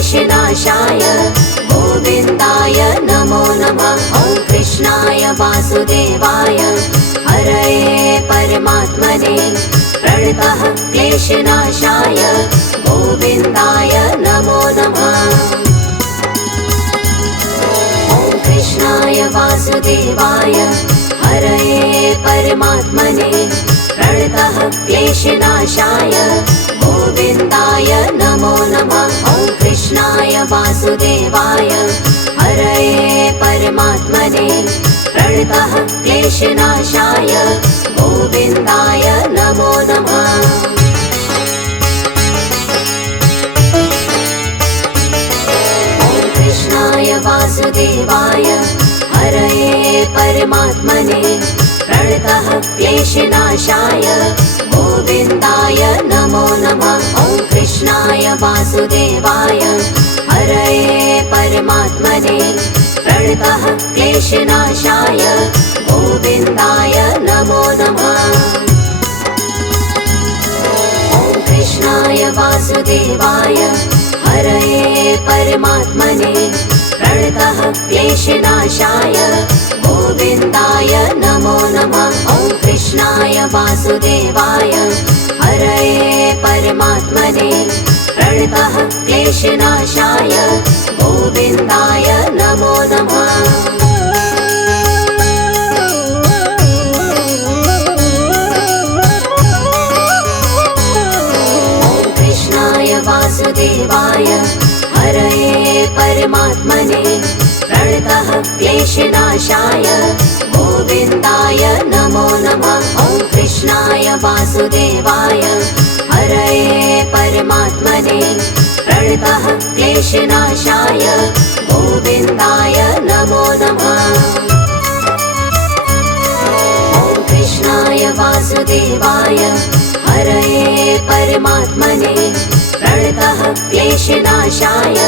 क्लेशनाशाय गोविन्दाय नमो नमः। ॐ कृष्णाय वासुदेवाय हरये परमात्मने प्रणतः क्लेशनाशाय गोविन्दाय नमो नमः। ॐ कृष्णाय वासुदेवाय हरये परमात्मने प्रणतः क्लेशनाशाय गोविन्दाय नमो नमः। ॐ कृष्णाय वासुदेवाय हरये परमात्मने प्रणतः क्लेशनाशाय गोविन्दाय नमो नमः। ॐ कृष्णाय वासुदेवाय हरये परमात्मने प्रणतः क्लेशनाशाय गोविन्दाय नमो नमः। ॐ कृष्णाय वासुदेवाय हरये परमात्मने प्रणतः क्लेशनाशाय गोविन्दाय नमो नमः। ॐ कृष्णाय वासुदेवाय हरये परमात्मने प्रणतः क्लेशनाशाय गोविन्दाय नमो नमः। ॐ कृष्णाय वासुदेवाय हरये परमात्मने प्रणतः क्लेशनाशाय गोविन्दाय नमो नमः। ॐ कृष्णाय वासुदेवाय हरये परमात्मने प्रणतः क्लेशनाशाय गोविन्दाय नमो नमः। ॐ कृष्णाय वासुदेवाय हरये परमात्मने प्रणतः क्लेशनाशाय गोविन्दाय नमो नमः। ॐ कृष्णाय वासुदेवाय हरये परमात्मने प्रणतः क्लेशनाशाय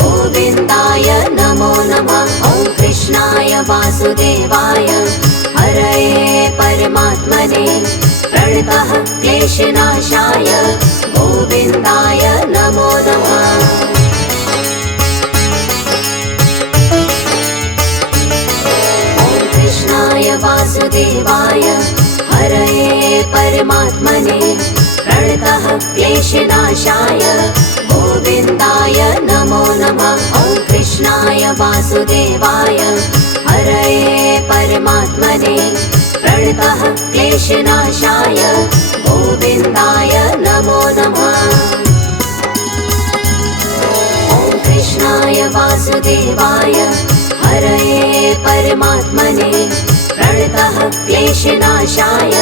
गोविन्दाय नमो नमः। ॐ कृष्णाय वासुदेवाय हरये परमात्मने प्रणतः क्लेशनाशाय गोविन्दाय नमो नमः। ॐ कृष्णाय वासुदेवाय हरये परमात्मने प्रणतः क्लेशनाशाय गोविन्दाय नमो नमः। ॐ कृष्णाय वासुदेवाय हरये परमात्मने प्रणतः क्लेशनाशाय गोविन्दाय नमो नमः। ॐ कृष्णाय वासुदेवाय हरये परमात्मने प्रणतः क्लेशनाशाय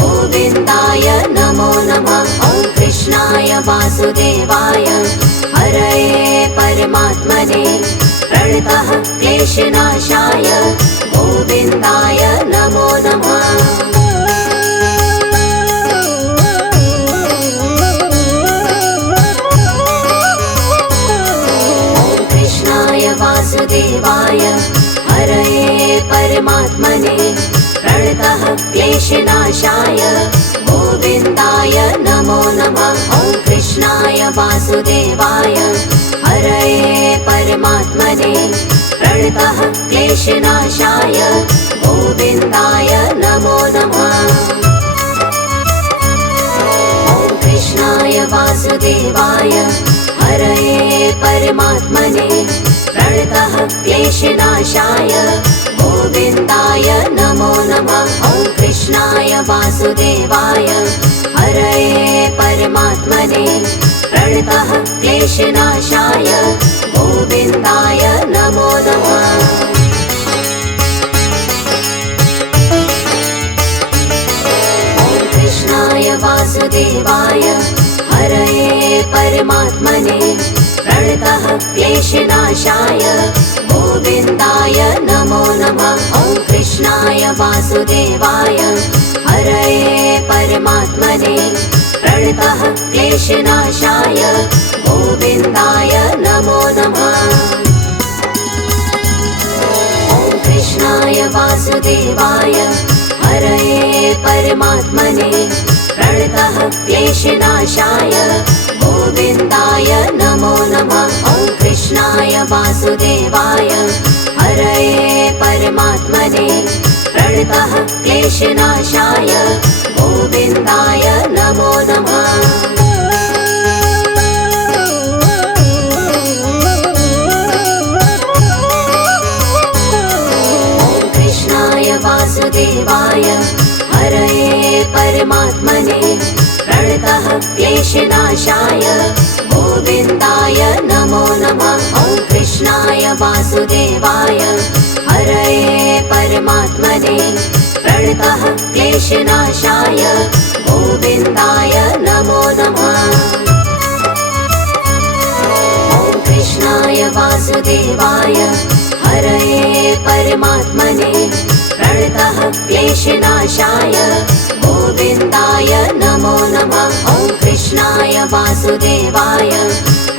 गोविन्दाय नमो नमः। ॐ कृष्णाय वासुदेवाय हरये परमात्मने प्रणतः क्लेशनाशाय गोविन्दाय नमो नमः। ॐ कृष्णाय वासुदेवाय हरये परमात्मने प्रणतः क्लेशनाशाय गोविन्दाय नमो नमः। ॐ कृष्णाय वासुदेवाय हरये परमात्मने प्रणतः क्लेशनाशाय गोविन्दाय नमो नमः। ॐ कृष्णाय वासुदेवाय हरये परमात्मने प्रणतः क्लेशनाशाय गोविन्दाय नमो नमः। ॐ कृष्णाय वासुदेवाय हरये परमात्मने प्रणतः क्लेशनाशाय गोविन्दाय नमो नमः। ॐ कृष्णाय वासुदेवाय हरये परमात्मने प्रणतः क्लेशनाशाय गोविन्दाय नमो नमः। ॐ कृष्णाय वासुदेवाय हरये परमात्मने प्रणतः क्लेशनाशाय गोविन्दाय नमो नमः। ॐ कृष्णाय वासुदेवाय हरये परमात्मने प्रणतः क्लेशनाशाय गोविन्दाय नमो नमः। वासुदेवाय हरये परमात्मने प्रणतः क्लेशनाशाय गोविन्दाय नमो नमः। वासुदेवाय हरये परमात्मने प्रणतः क्लेशनाशाय गोविन्दाय नमो नमः। ॐ कृष्णाय वासुदेवाय हरये परमात्मने प्रणतः क्लेशनाशाय गोविन्दाय नमो नमः। ॐ कृष्णाय वासुदेवाय हरये परमात्मने प्रणतः क्लेशनाशाय गोविन्दाय नमो नमः। ॐ कृष्णाय वासुदेवाय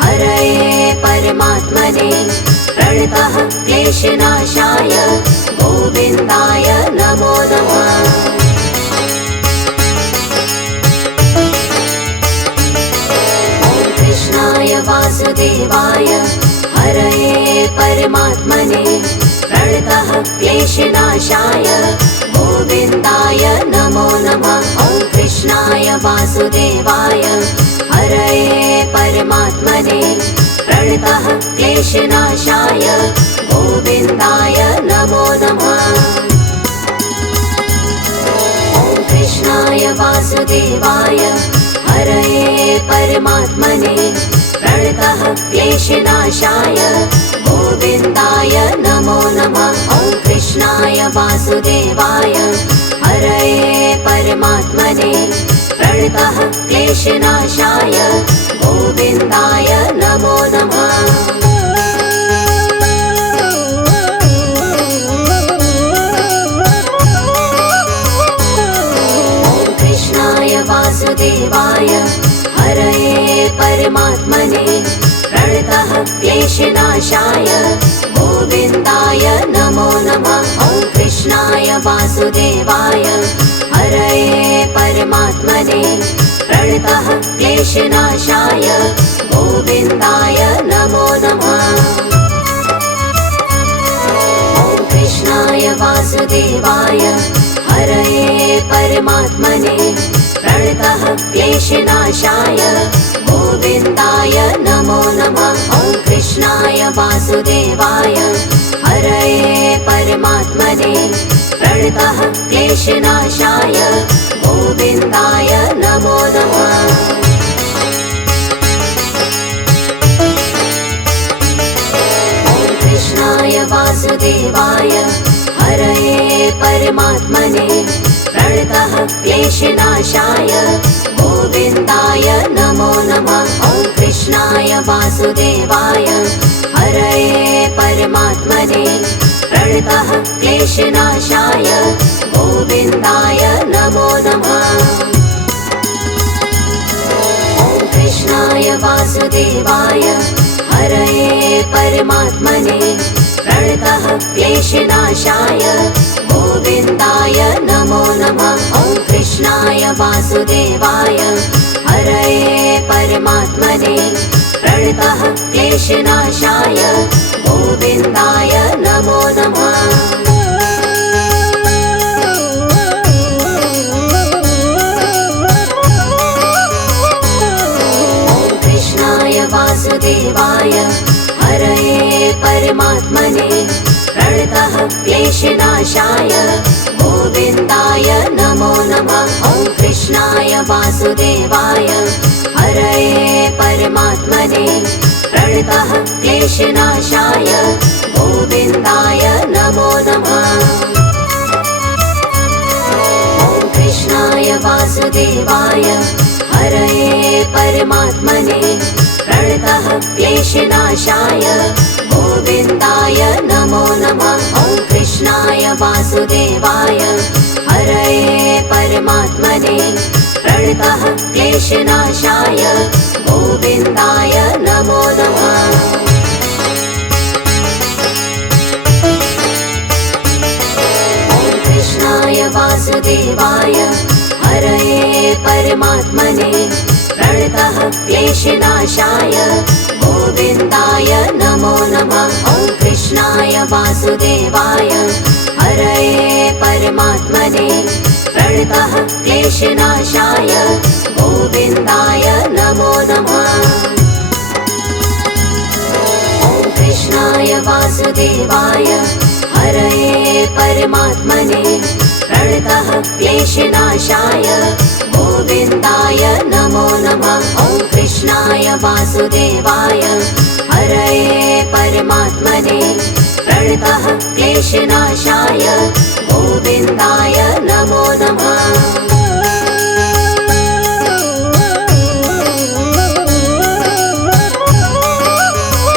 हरये परमात्मने प्रणतः क्लेशनाशाय गोविन्दाय नमो नमः। ॐ कृष्णाय वासुदेवाय हरये परमात्मने प्रणतः क्लेशनाशाय गोविन्दाय नमो नमः। ॐ कृष्णाय वासुदेवाय हरये परमात्मने प्रणतः क्लेशनाशाय गोविन्दाय नमो नमः। ॐ कृष्णाय वासुदेवाय हरये परमात्मने प्रणतः क्लेशनाशाय गोविन्दाय नमो नमः। ॐ कृष्णाय वासुदेवाय हरये परमात्मने प्रणतः क्लेशनाशाय गोविन्दाय नमो नमः। ॐ कृष्णाय वासुदेवाय हरये परमात्मने प्रणतः क्लेशनाशाय गोविन्दाय नमो नमः। ॐ कृष्णाय वासुदेवाय हरये परमात्मने प्रणतः क्लेशनाशाय गोविन्दाय नमो नमः। ॐ कृष्णाय वासुदेवाय हरये परमात्मने प्रणतः क्लेशनाशाय गोविन्दाय नमो नमः। ॐ कृष्णाय वासुदेवाय हरये परमात्मने प्रणतः क्लेशनाशाय गोविन्दाय नमो नमः। ॐ कृष्णाय वासुदेवाय हरये परमात्मने प्रणतः क्लेशनाशाय गोविन्दाय नमो नमः। ॐ कृष्णाय वासुदेवाय हरये परमात्मने प्रणतः क्लेशनाशाय गोविन्दाय नमो नमः। ॐ कृष्णाय वासुदेवाय हरये परमात्मने प्रणतः क्लेशनाशाय गोविन्दाय नमो नमः। ॐ कृष्णाय वासुदेवाय हरये परमात्मने प्रणतः क्लेशनाशाय गोविन्दाय नमो नमः। ॐ कृष्णाय वासुदेवाय हरये परमात्मने प्रणतः क्लेशनाशाय गोविन्दाय नमो नमः। ॐ कृष्णाय वासुदेवाय हरये परमात्मने प्रणतः क्लेशनाशाय गोविन्दाय नमो नमः। ॐ कृष्णाय वासुदेवाय हरये परमात्मने प्रणतः क्लेशनाशाय गोविन्दाय नमो नमः। ॐ कृष्णाय वासुदेवाय हरये परमात्मने प्रणतः क्लेशनाशाय गोविन्दाय नमो नमः। ॐ कृष्णाय वासुदेवाय हरये परमात्मने प्रणतः क्लेशनाशाय गोविन्दाय नमो नमः। ॐ वासुदेवाय हरये परमात्मने प्रणतः क्लेशनाशाय गोविन्दाय नमो नमः। ॐ कृष्णाय वासुदेवाय हरये परमात्मने प्रणतः क्लेशनाशाय गोविन्दाय नमो नमः। ॐ कृष्णाय वासुदेवाय हरये परमात्मने प्रणतः क्लेशनाशाय गोविन्दाय नमो नमः।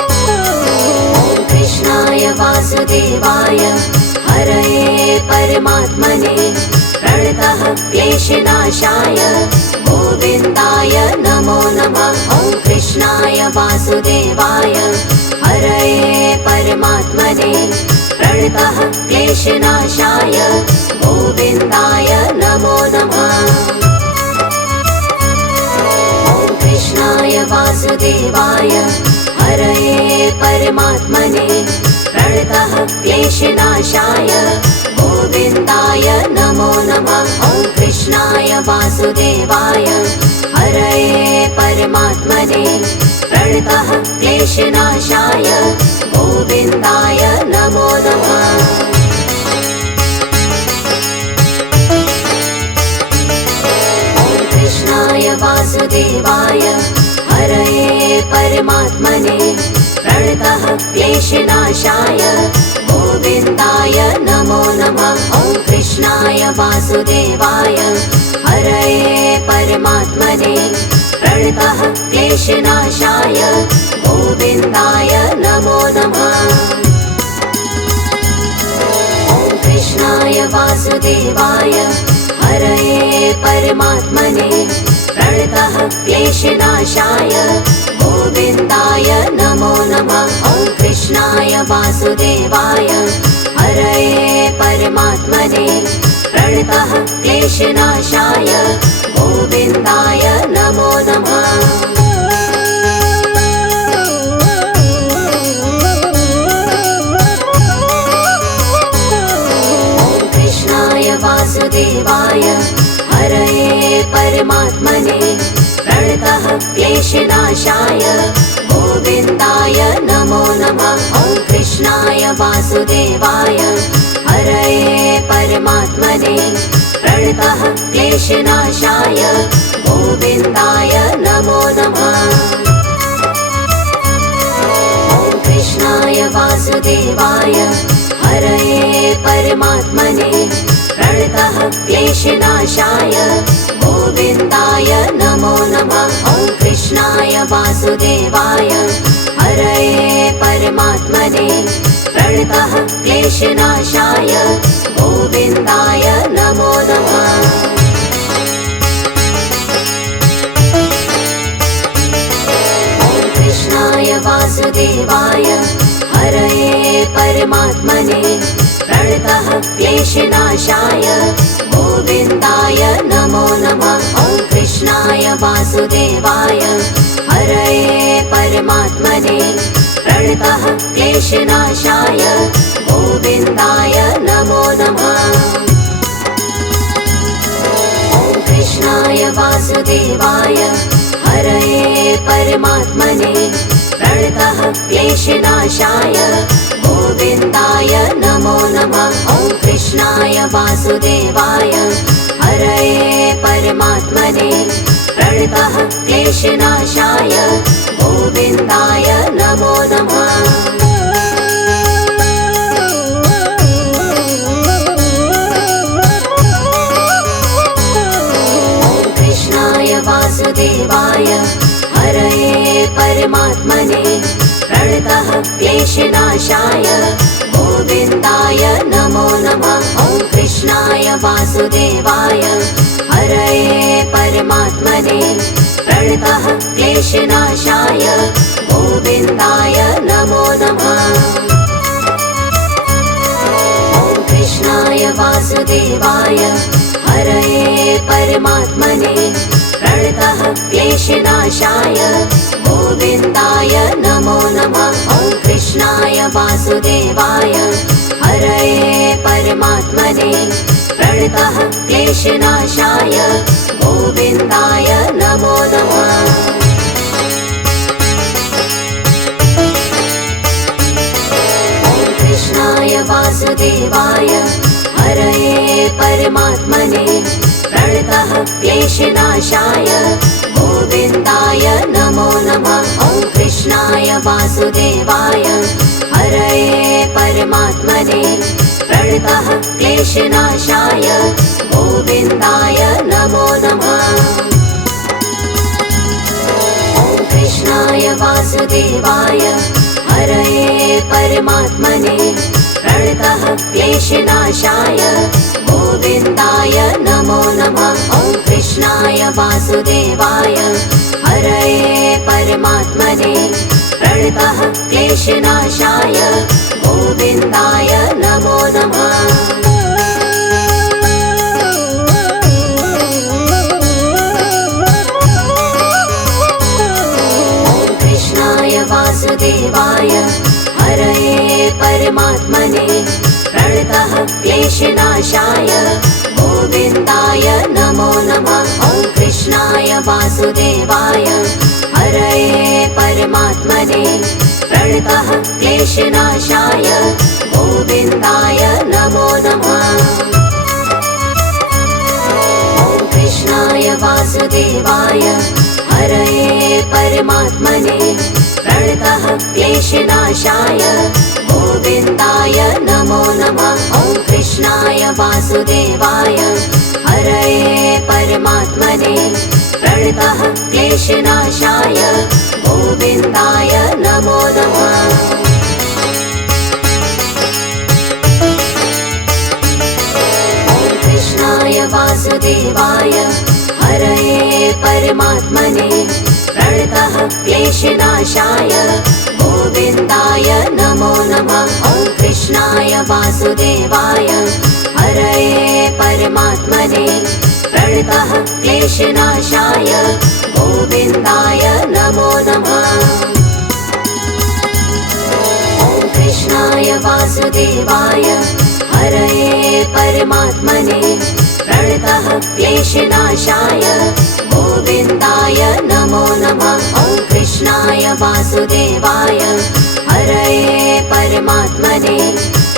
ॐ कृष्णाय वासुदेवाय हरये परमात्मने प्रणतः क्लेशनाशाय गोविन्दाय नमो नमः। ॐ कृष्णाय वासुदेवाय हरये परमात्मने प्रणतः क्लेशनाशाय गोविन्दाय नमो नमः। ॐ कृष्णाय वासुदेवाय हरये परमात्मने प्रणतः क्लेशनाशाय गोविन्दाय नमो नमः। ॐ कृष्णाय वासुदेवाय हरये परमात्मने प्रणतः क्लेशनाशाय गोविन्दाय नमो नमः। ॐ कृष्णाय वासुदेवाय हरये परमात्मने प्रणतः क्लेशनाशाय गोविन्दाय नमो नमः। ॐ कृष्णाय वासुदेवाय हरये परमात्मने प्रणतः क्लेशनाशाय गोविन्दाय नमो नमः। ॐ कृष्णाय वासुदेवाय हरये परमात्मने प्रणतः क्लेशनाशाय गोविन्दाय नमो नमः। ॐ कृष्णाय वासुदेवाय हरये परमात्मने प्रणतः क्लेशनाशाय गोविन्दाय नमो नमः। ॐ कृष्णाय वासुदेवाय हरये परमात्मने प्रणतः क्लेशनाशाय गोविन्दाय नमो नमः। ॐ कृष्णाय वासुदेवाय हरये परमात्मने प्रणतः क्लेशनाशाय गोविन्दाय नमो नमः। ॐ कृष्णाय वासुदेवाय हरये परमात्मने प्रणतः क्लेशनाशाय गोविन्दाय नमो नमः। ॐ कृष्णाय वासुदेवाय हरये परमात्मने प्रणतः क्लेशनाशाय गोविन्दाय नमो नमः। ॐ कृष्णाय वासुदेवाय हरये परमात्मने प्रणतः क्लेशनाशाय गोविन्दाय नमो नमः। ॐ कृष्णाय वासुदेवाय हरये परमात्मने प्रणतः क्लेशनाशाय गोविन्दाय नमो नमः। ॐ कृष्णाय वासुदेवाय हरये परमात्मने प्रणतः क्लेशनाशाय गोविन्दाय नमो नमः। ॐ कृष्णाय वासुदेवाय हरये परमात्मने प्रणतः क्लेशनाशाय गोविन्दाय नमो नमः। ॐ कृष्णाय वासुदेवाय हरये परमात्मने प्रणतः क्लेशनाशाय गोविन्दाय नमो नमः। ॐ कृष्णाय वासुदेवाय हरये परमात्मने प्रणतः क्लेशनाशाय गोविन्दाय नमो नमः। ॐ कृष्णाय वासुदेवाय हरये परमात्मने प्रणतः क्लेशनाशाय गोविन्दाय नमो नमः। ॐ कृष्णाय वासुदेवाय हरये परमात्मने प्रणतः क्लेशनाशाय गोविन्दाय नमो नमः। कृष्णाय वासुदेवाय हरये परमात्मने प्रणतः क्लेशनाशाय गोविन्दाय नमो नमः। ॐ कृष्णाय वासुदेवाय हरये परमात्मने प्रणतः क्लेशनाशाय गोविन्दाय नमो नमः। ॐ कृष्णाय वासुदेवाय हरये परमात्मने प्रणतः क्लेशनाशाय गोविन्दाय नमो नमः। ॐ कृष्णाय वासुदेवाय हरये परमात्मने प्रणतः क्लेशनाशाय गोविन्दाय नमो नमः। वासुदेवाय हरये परमात्मने प्रणतः क्लेशनाशाय गोविन्दाय नमो नमः। ॐ कृष्णाय वासुदेवाय हरये परमात्मने प्रणतः क्लेशनाशाय गोविन्दाय नमो नमः। ॐ कृष्णाय वासुदेवाय हरये परमात्मने प्रणतः क्लेशनाशाय गोविन्दाय नमो नमः। ॐ कृष्णाय वासुदेवाय हरये परमात्मने प्रणतः क्लेशनाशाय गोविन्दाय नमो नमः। ॐ कृष्णाय वासुदेवाय हरये परमात्मने प्रणतः क्लेशनाशाय गोविन्दाय नमो नमः। ॐ कृष्णाय वासुदेवाय हरये परमात्मने प्रणतः क्लेशनाशाय गोविन्दाय नमो नमः। ॐ कृष्णाय वासुदेवाय हरये परमात्मने प्रणतः क्लेशनाशाय गोविन्दाय नमो नमः। ॐ कृष्णाय वासुदेवाय हरये परमात्मने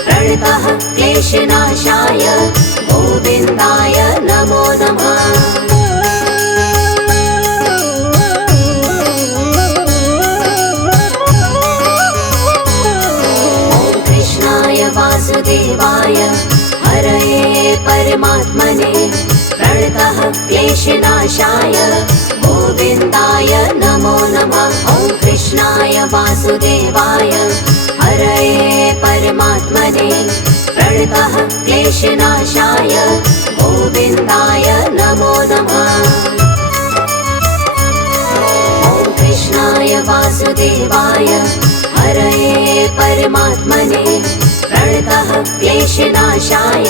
प्रणतः क्लेशनाशाय गोविन्दाय नमो नमः। ॐ कृष्णाय वासुदेवाय हरये परमात्मने प्रणतः क्लेशनाशाय गोविन्दाय नमो नमः। ॐ कृष्णाय वासुदेवाय हरये परमात्मने प्रणतः क्लेशनाशाय गोविन्दाय नमो नमः। ॐ कृष्णाय वासुदेवाय हरये परमात्मने प्रणतः क्लेशनाशाय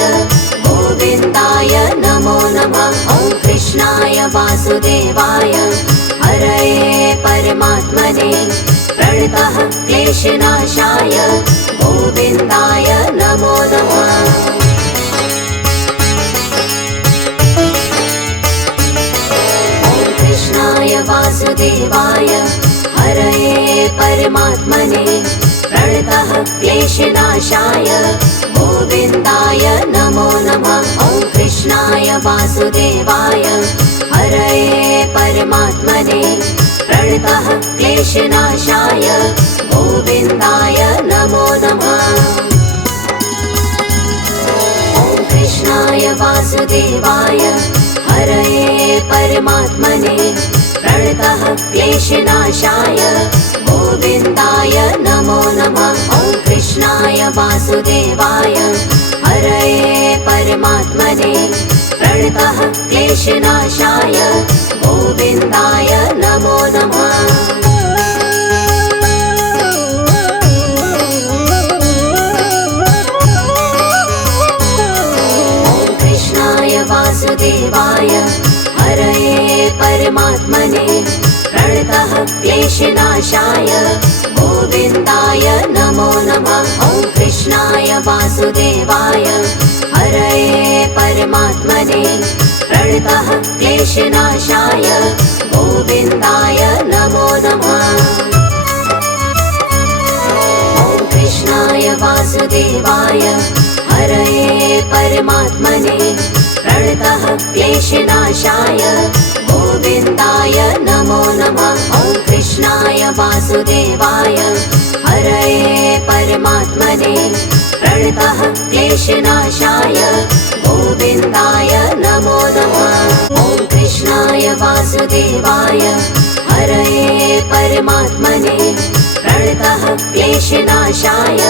गोविन्दाय नमो नमः। ॐ कृष्णाय वासुदेवाय हरये परमात्मने प्रणतः क्लेशनाशाय गोविन्दाय नमो नमः। ॐ कृष्णाय वासुदेवाय हरये परमात्मने प्रणतः क्लेशनाशाय गोविन्दाय नमो नमः। ॐ कृष्णाय वासुदेवाय हरये परमात्मने प्रणतः क्लेशनाशाय गोविन्दाय नमो नमः। ॐ कृष्णाय वासुदेवाय हरये परमात्मने प्रणतः क्लेशनाशाय गोविन्दाय नमो नमः। ॐ कृष्णाय वासुदेवाय हरये परमात्मने प्रणतः क्लेशनाशाय गोविन्दाय नमो नमः। ॐ कृष्णाय वासुदेवाय हरये परमात्मने प्रणतः क्लेशनाशाय गोविन्दाय नमो नमः। कृष्णाय वासुदेवाय हरये परमात्मने प्रणतः क्लेशनाशाय गोविन्दाय नमो नमः। ॐ कृष्णाय वासुदेवाय हरये परमात्मने प्रणतः क्लेशनाशाय गोविन्दाय नमो नमः। ॐ कृष्णाय वासुदेवाय हरये परमात्मने प्रणतः क्लेशनाशाय गोविन्दाय नमो नमः। ॐ कृष्णाय वासुदेवाय हरये परमात्मने प्रणतः क्लेशनाशाय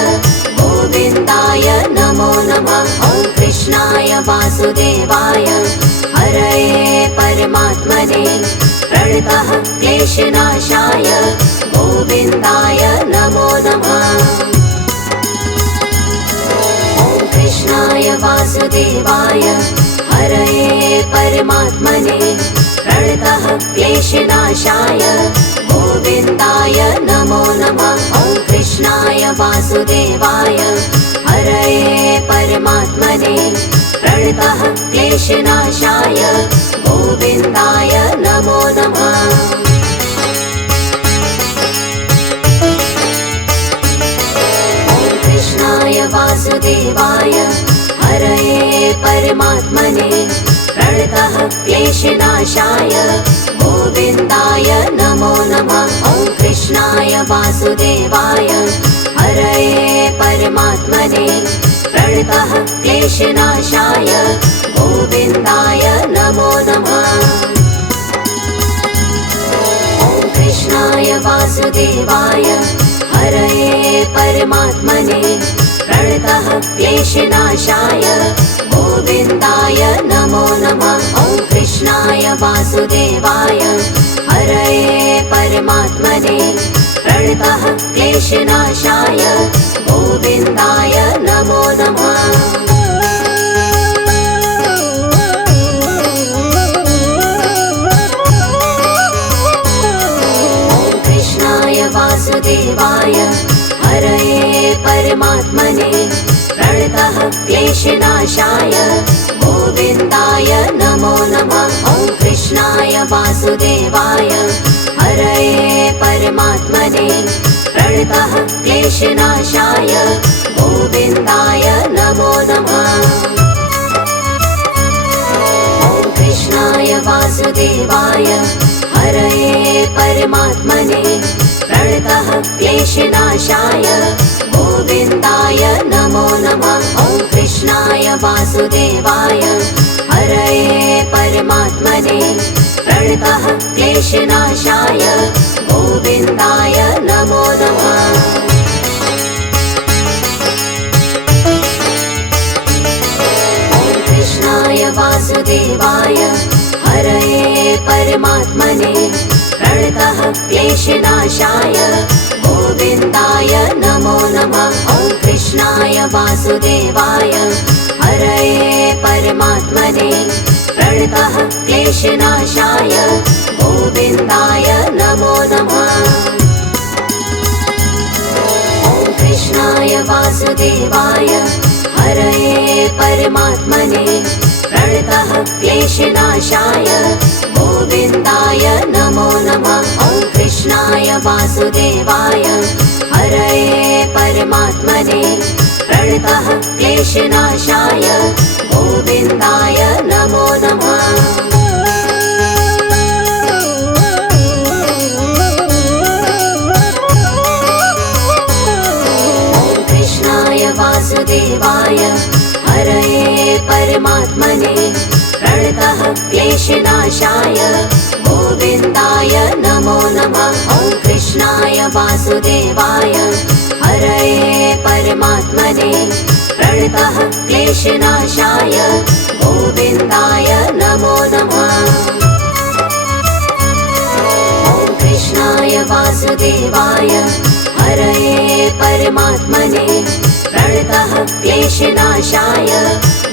गोविन्दाय नमो नमः। ॐ कृष्णाय वासुदेवाय हरये परमात्मने प्रणतः क्लेशनाशाय गोविन्दाय नमो नमः। ॐ कृष्णाय वासुदेवाय हरये परमात्मने प्रणतः क्लेशनाशाय गोविन्दाय नमो नमः। ॐ कृष्णाय वासुदेवाय हरये परमात्मने प्रणतः क्लेशनाशाय गोविन्दाय नमो नमः। ॐ कृष्णाय वासुदेवाय हरये परमात्मने प्रणतः क्लेशनाशाय गोविन्दाय नमो नमः। ॐ कृष्णाय वासुदेवाय हरये परमात्मने प्रणतः क्लेशनाशाय गोविन्दाय नमो नमः। ॐ कृष्णाय वासुदेवाय हरये परमात्मने प्रणतः क्लेशनाशाय गोविन्दाय नमो नमः। ॐ कृष्णाय वासुदेवाय हरये परमात्मने प्रणतः क्लेशनाशाय गोविन्दाय नमो नमः। ॐ कृष्णाय वासुदेवाय हरये परमात्मने प्रणतः क्लेशनाशाय गोविन्दाय नमो नमः। ॐ कृष्णाय वासुदेवाय हरये परमात्मने प्रणतः क्लेशनाशाय गोविन्दाय नमो नमः। ॐ कृष्णाय वासुदेवाय हरये परमात्मने प्रणतः क्लेशनाशाय गोविन्दाय नमो नमः। ॐ कृष्णाय वासुदेवाय हरये परमात्मने प्रणतः क्लेशनाशाय गोविन्दाय नमो नमः। ॐ कृष्णाय वासुदेवाय हरये परमात्मने प्रणतः क्लेशनाशाय गोविन्दाय नमो नमः। ॐ कृष्णाय वासुदेवाय हरये परमात्मने प्रणतः क्लेशनाशाय गोविन्दाय नमो नमः। ॐ कृष्णाय वासुदेवाय हरये परमात्मने प्रणतः क्लेशनाशाय गोविन्दाय नमो नमः। ॐ कृष्णाय वासुदेवाय हरये परमात्मने प्रणतः क्लेशनाशाय गोविन्दाय नमो नमः। ॐ कृष्णाय वासुदेवाय हरये परमात्मने प्रणतः क्लेशनाशाय गोविन्दाय नमो नमः। ॐ कृष्णाय वासुदेवाय हरये परमात्मने प्रणतः क्लेशनाशाय गोविन्दाय नमो नमः। ॐ कृष्णाय वासुदेवाय हरये परमात्मने प्रणतः क्लेशनाशाय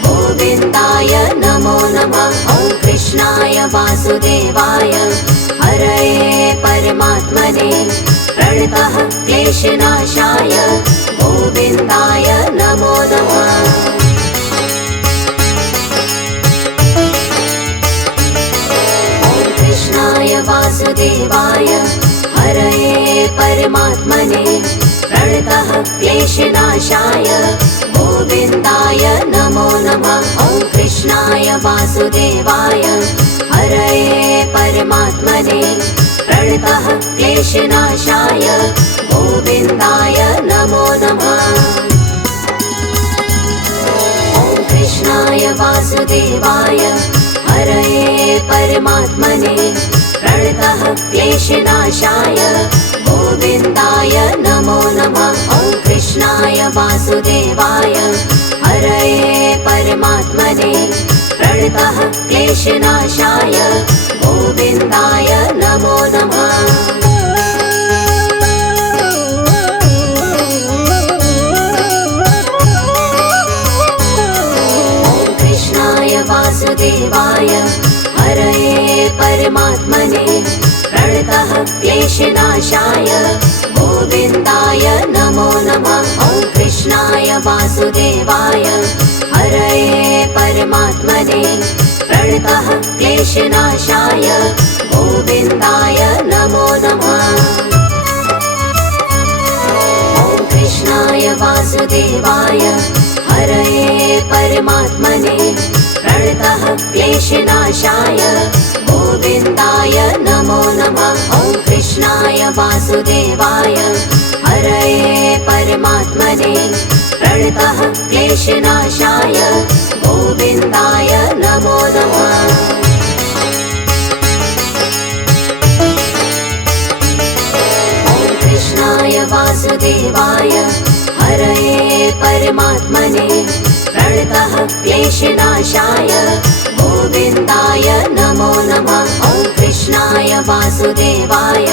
गोविन्दाय नमो नमः। ॐ कृष्णाय वासुदेवाय हरये परमात्मने प्रणतः क्लेशनाशाय गोविन्दाय गोविन्दाय नमो नमः। ॐ कृष्णाय वासुदेवाय हरये परमात्मने प्रणतः क्लेशनाशाय गोविन्दाय नमो नमः। ॐ कृष्णाय वासुदेवाय हरये परमात्मने प्रणतः क्लेशनाशाय गोविन्दाय नमो नमः। ॐ कृष्णाय वासुदेवाय हरये परमात्मने प्रणतः क्लेशनाशाय गोविन्दाय नमो नमः। ॐ कृष्णाय वासुदेवाय हरये परमात्मने प्रणतः क्लेशनाशाय गोविन्दाय नमो नमः। ॐ कृष्णाय वासुदेवाय हरये परमात्मने प्रणतः क्लेशनाशाय गोविन्दाय नमो नमः। ॐ कृष्णाय वासुदेवाय हरये परमात्मने प्रणतः क्लेशनाशाय गोविन्दाय नमो नमः। ॐ कृष्णाय वासुदेवाय हरये परमात्मने प्रणतः क्लेशनाशाय गोविन्दाय नमो नमः। ॐ कृष्णाय वासुदेवाय हरये परमात्मने प्रणतः क्लेशनाशाय गोविन्दाय नमो नमः। ॐ कृष्णाय वासुदेवाय हरये परमात्मने प्रणतः क्लेशनाशाय गोविन्दाय नमो नमः। ॐ कृष्णाय वासुदेवाय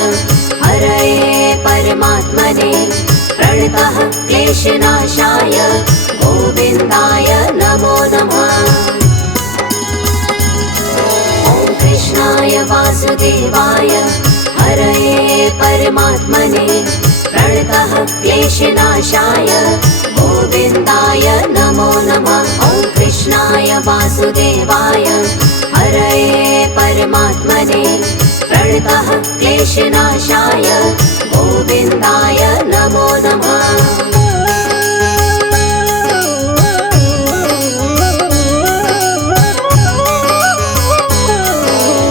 हरये परमात्मने प्रणतः क्लेशनाशाय गोविन्दाय नमो नमः। ॐ कृष्णाय वासुदेवाय हरये परमात्मने प्रणतः क्लेशनाशाय गोविन्दाय नमो नमः। ॐ कृष्णाय वासुदेवाय हरये परमात्मने प्रणतः क्लेशनाशाय गोविन्दाय नमो नमः।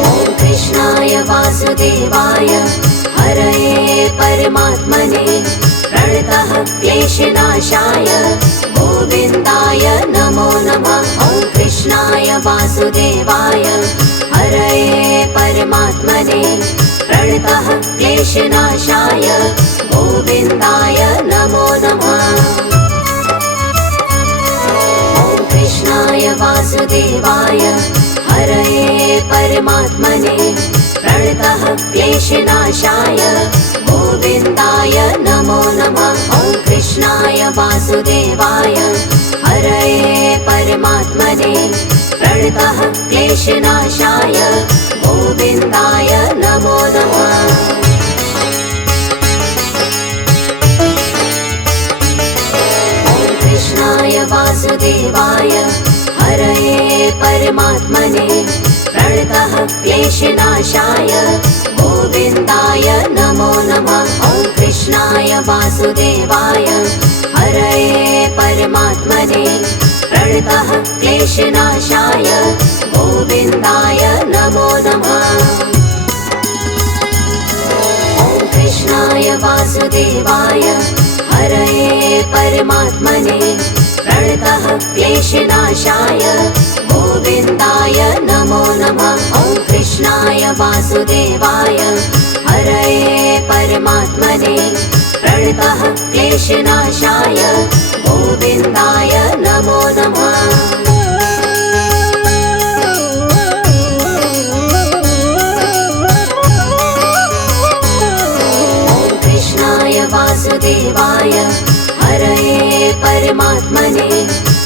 ॐ कृष्णाय वासुदेवाय हरये परमात्मने प्रणतः क्लेशनाशाय गोविन्दाय नमो नमः। ॐ कृष्णाय वासुदेवाय हरये परमात्मने प्रणतः क्लेशनाशाय गोविन्दाय नमो नमः। ॐ कृष्णाय वासुदेवाय हरये परमात्मने प्रणतः क्लेशनाशाय गोविन्दाय नमो नमः। ॐ कृष्णाय वासुदेवाय हरये परमात्मने प्रणतः क्लेशनाशाय गोविन्दाय नमो नमः। ॐ कृष्णाय वासुदेवाय हरये परमात्मने प्रणतः क्लेशनाशाय गोविन्दाय नमो नमः। ॐ कृष्णाय वासुदेवाय हरये परमात्मने प्रणतः क्लेशनाशाय गोविन्दाय नमो नमः। ॐ कृष्णाय वासुदेवाय हरये परमात्मने प्रणतः क्लेशनाशाय गोविन्दाय नमो नमः। ॐ कृष्णाय वासुदेवाय हरये परमात्मने प्रणतः क्लेशनाशाय गोविन्दाय नमो नमः। ॐ कृष्णाय वासुदेवाय हरये परमात्मने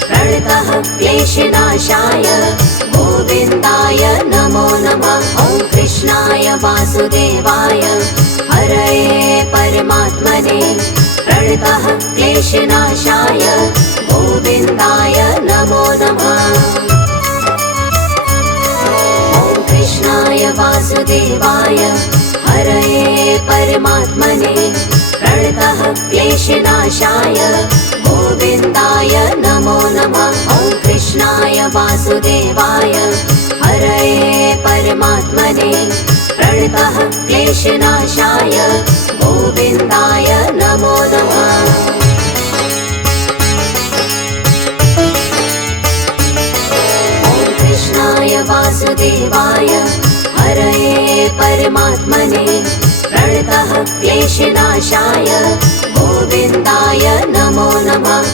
प्रणतः क्लेशनाशाय गोविन्दाय नमो नमः। ॐ कृष्णाय वासुदेवाय हरये परमात्मने प्रणतः क्लेशनाशाय गोविन्दाय नमो नमः। ॐ कृष्णाय वासुदेवाय हरये परमात्मने प्रणतः क्लेशनाशाय गोविन्दाय नमो नमः। ॐ कृष्णाय वासुदेवाय हरये परमात्मने प्रणतः क्लेशनाशाय गोविन्दाय नमो नमः। ॐ कृष्णाय वासुदेवाय हरये परमात्मने प्रणतः क्लेशनाशाय गोविन्दाय नमो नमः।